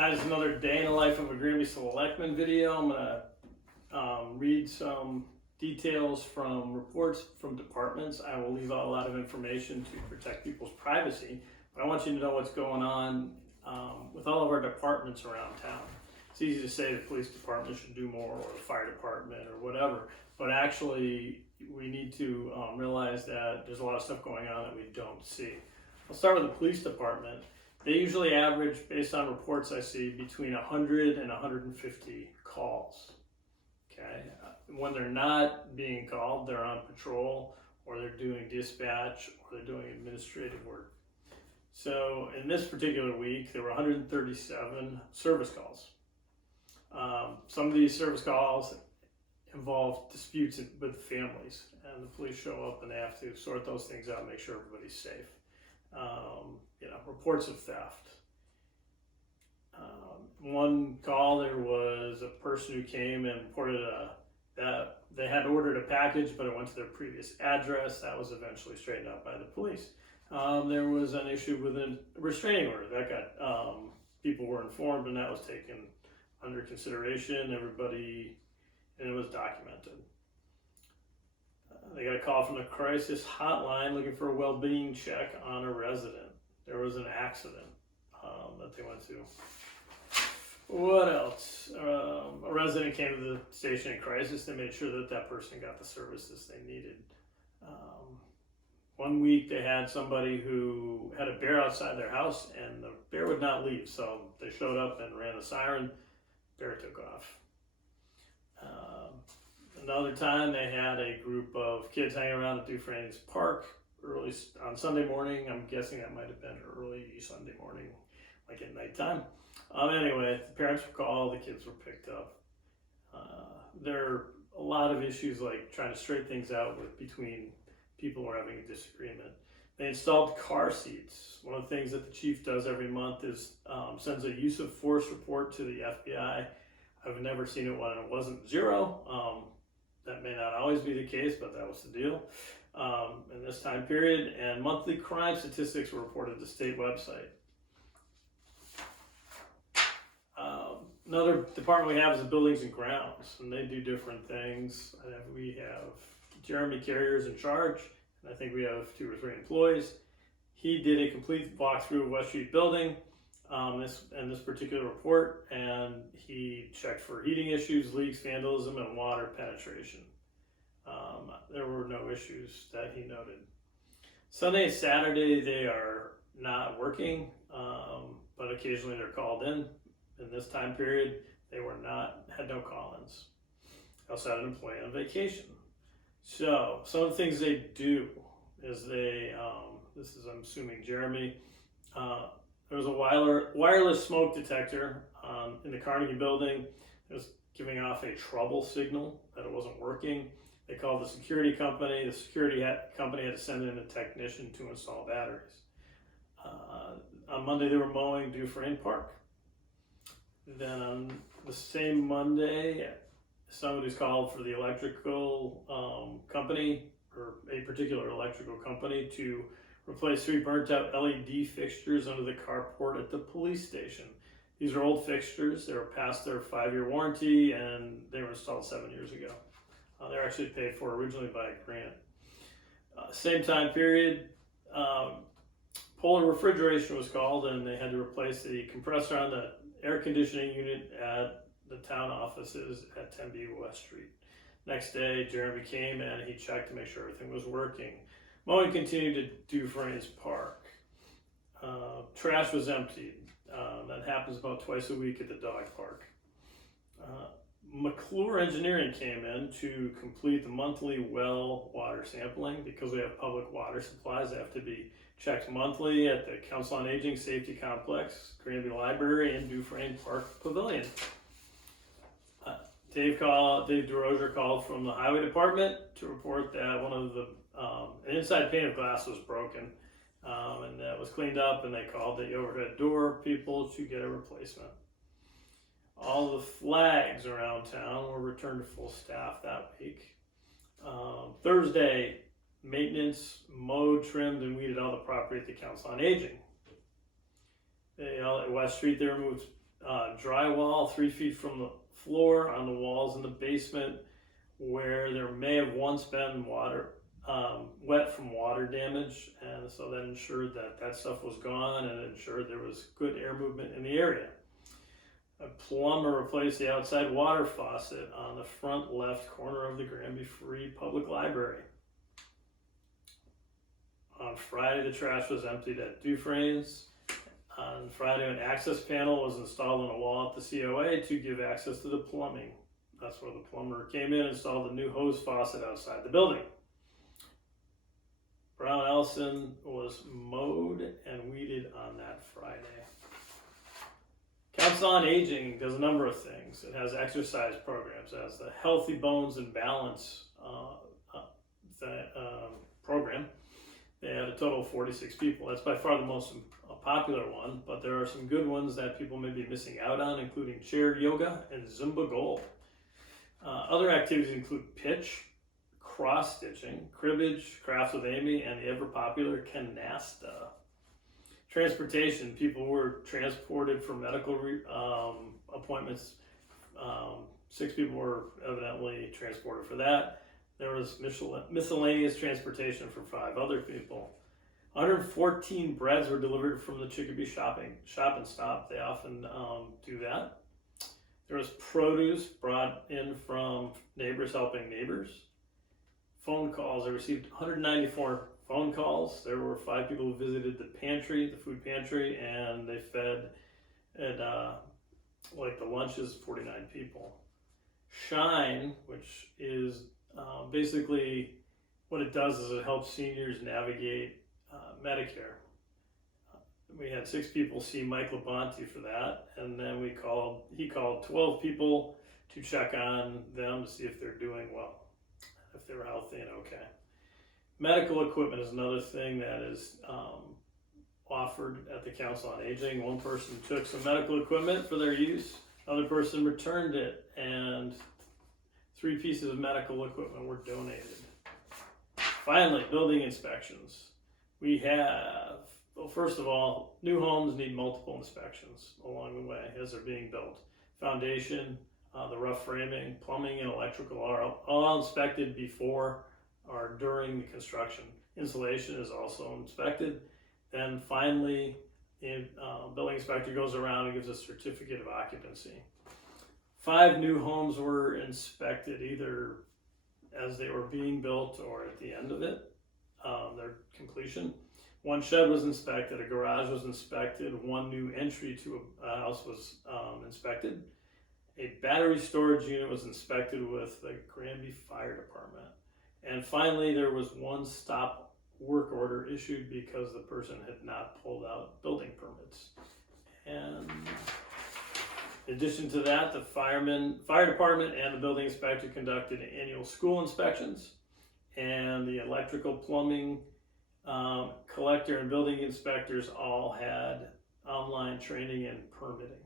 Hi, it's another day in the life of a Granby Selectman video. I'm gonna read some details from reports from departments. I will leave out a lot of information to protect people's privacy, but I want you to know what's going on with all of our departments around town. It's easy to say the police department should do more, or the fire department, or whatever, but actually we need to realize that there's a lot of stuff going on that we don't see. I'll start with the police department. They usually average, based on reports I see, between 100 and 150 calls. Okay, when they're not being called, they're on patrol, or they're doing dispatch, or they're doing administrative work. So in this particular week, there were 137 service calls. Some of these service calls involve disputes with families, and the police show up and they have to sort those things out and make sure everybody's safe. Reports of theft. One call, there was a person who came and reported that they had ordered a package, but it went to their previous address. That was eventually straightened out by the police. There was an issue with a restraining order that got people were informed, and that was taken under consideration. And it was documented. They got a call from the crisis hotline looking for a well-being check on a resident. There was an accident that they went to. What else? A resident came to the station in crisis. They made sure that that person got the services they needed. One week they had somebody who had a bear outside their house, and the bear would not leave. So they showed up and ran the siren. Bear took off. Another time they had a group of kids hanging around at Dufresne's Park early on Sunday morning. I'm guessing that might have been early Sunday morning, like at nighttime. Anyway, the parents were called, the kids were picked up. There are a lot of issues like trying to straighten things out between people who are having a disagreement. They installed car seats. One of the things that the chief does every month is sends a use of force report to the FBI. I've never seen it when it wasn't zero. That may not always be the case, but that was the deal in this time period. And monthly crime statistics were reported to the state website. Another department we have is the buildings and grounds, and they do different things. We have Jeremy Carrier's in charge, and I think we have 2 or 3 employees. He did a complete walkthrough of West Street building. This particular report, and he checked for heating issues, leaks, vandalism, and water penetration. There were no issues that he noted. Sunday and Saturday they are not working, but occasionally they're called in. In this time period, they had no call-ins. They also had an employee on vacation. So some of the things they do is this is, I'm assuming, Jeremy. There was a wireless smoke detector in the Carnegie building. It was giving off a trouble signal that it wasn't working. They called the security company. The security company had to send in a technician to install batteries. On Monday, they were mowing Dufresne Park. Then on the same Monday, somebody's called for the electrical company, or a particular electrical company, to replace 3 burnt out LED fixtures under the carport at the police station. These are old fixtures. They were past their 5-year warranty, and they were installed 7 years ago. They were actually paid for originally by a grant. Same time period, Polar Refrigeration was called, and they had to replace the compressor on the air conditioning unit at the town offices at 10B West Street. Next day, Jeremy came and he checked to make sure everything was working. Mowing continued at Dufresne's Park. Trash was emptied. That happens about twice a week at the dog park. McClure Engineering came in to complete the monthly well water sampling. Because we have public water supplies, they have to be checked monthly at the Council on Aging Safety Complex, Granby Library, and Dufresne Park Pavilion. Dave DeRozier called from the Highway Department to report that one of the an inside pane of glass was broken, and that was cleaned up, and they called the overhead door people to get a replacement. All the flags around town were returned to full staff that week. Thursday, maintenance mowed, trimmed, and weeded all the property at the Council on Aging. At West Street, they removed drywall 3 feet from the floor on the walls in the basement where there may have once been water, wet from water damage, and so that ensured that that stuff was gone and ensured there was good air movement in the area. A plumber replaced the outside water faucet on the front left corner of the Granby Free Public Library. On Friday, the trash was emptied at Dufresne's. On Friday, an access panel was installed on a wall at the COA to give access to the plumbing. That's where the plumber came in and installed a new hose faucet outside the building. Brown Ellison was mowed and weeded on that Friday. Council on Aging does a number of things. It has exercise programs. It has the Healthy Bones and Balance program. They had a total of 46 people. That's by far the most popular one, but there are some good ones that people may be missing out on, including chair yoga and Zumba Gold. Other activities include pitch, cross-stitching, cribbage, crafts with Amy, and the ever-popular canasta. Transportation, people were transported for medical appointments. 6 people were evidently transported for that. There was miscellaneous transportation for 5 other people. 114 breads were delivered from the Chicopee Shop and Stop. They often do that. There was produce brought in from neighbors helping neighbors. Phone calls, I received 194 phone calls. There were 5 people who visited the pantry, the food pantry, and they fed at like the lunches, 49 people. Shine, which is basically what it does is it helps seniors navigate Medicare. We had 6 people see Mike Labonte for that, and then he called 12 people to check on them to see if they're doing well, if they're healthy and okay. Medical equipment is another thing that is offered at the Council on Aging. One person took some medical equipment for their use, another person returned it, and 3 pieces of medical equipment were donated. Finally, building inspections. We have, well, first of all, new homes need multiple inspections along the way as they're being built. Foundation, the rough framing, plumbing, and electrical are all inspected before or during the construction. Insulation is also inspected. Then finally, the building inspector goes around and gives a certificate of occupancy. 5 new homes were inspected either as they were being built or at the end of it, their completion. 1 shed was inspected, a garage was inspected, 1 new entry to a house was inspected. A battery storage unit was inspected with the Granby Fire Department. And finally, there was 1 stop work order issued because the person had not pulled out building permits. And in addition to that, the fire department and the building inspector conducted annual school inspections, and the electrical, plumbing, collector, and building inspectors all had online training and permitting.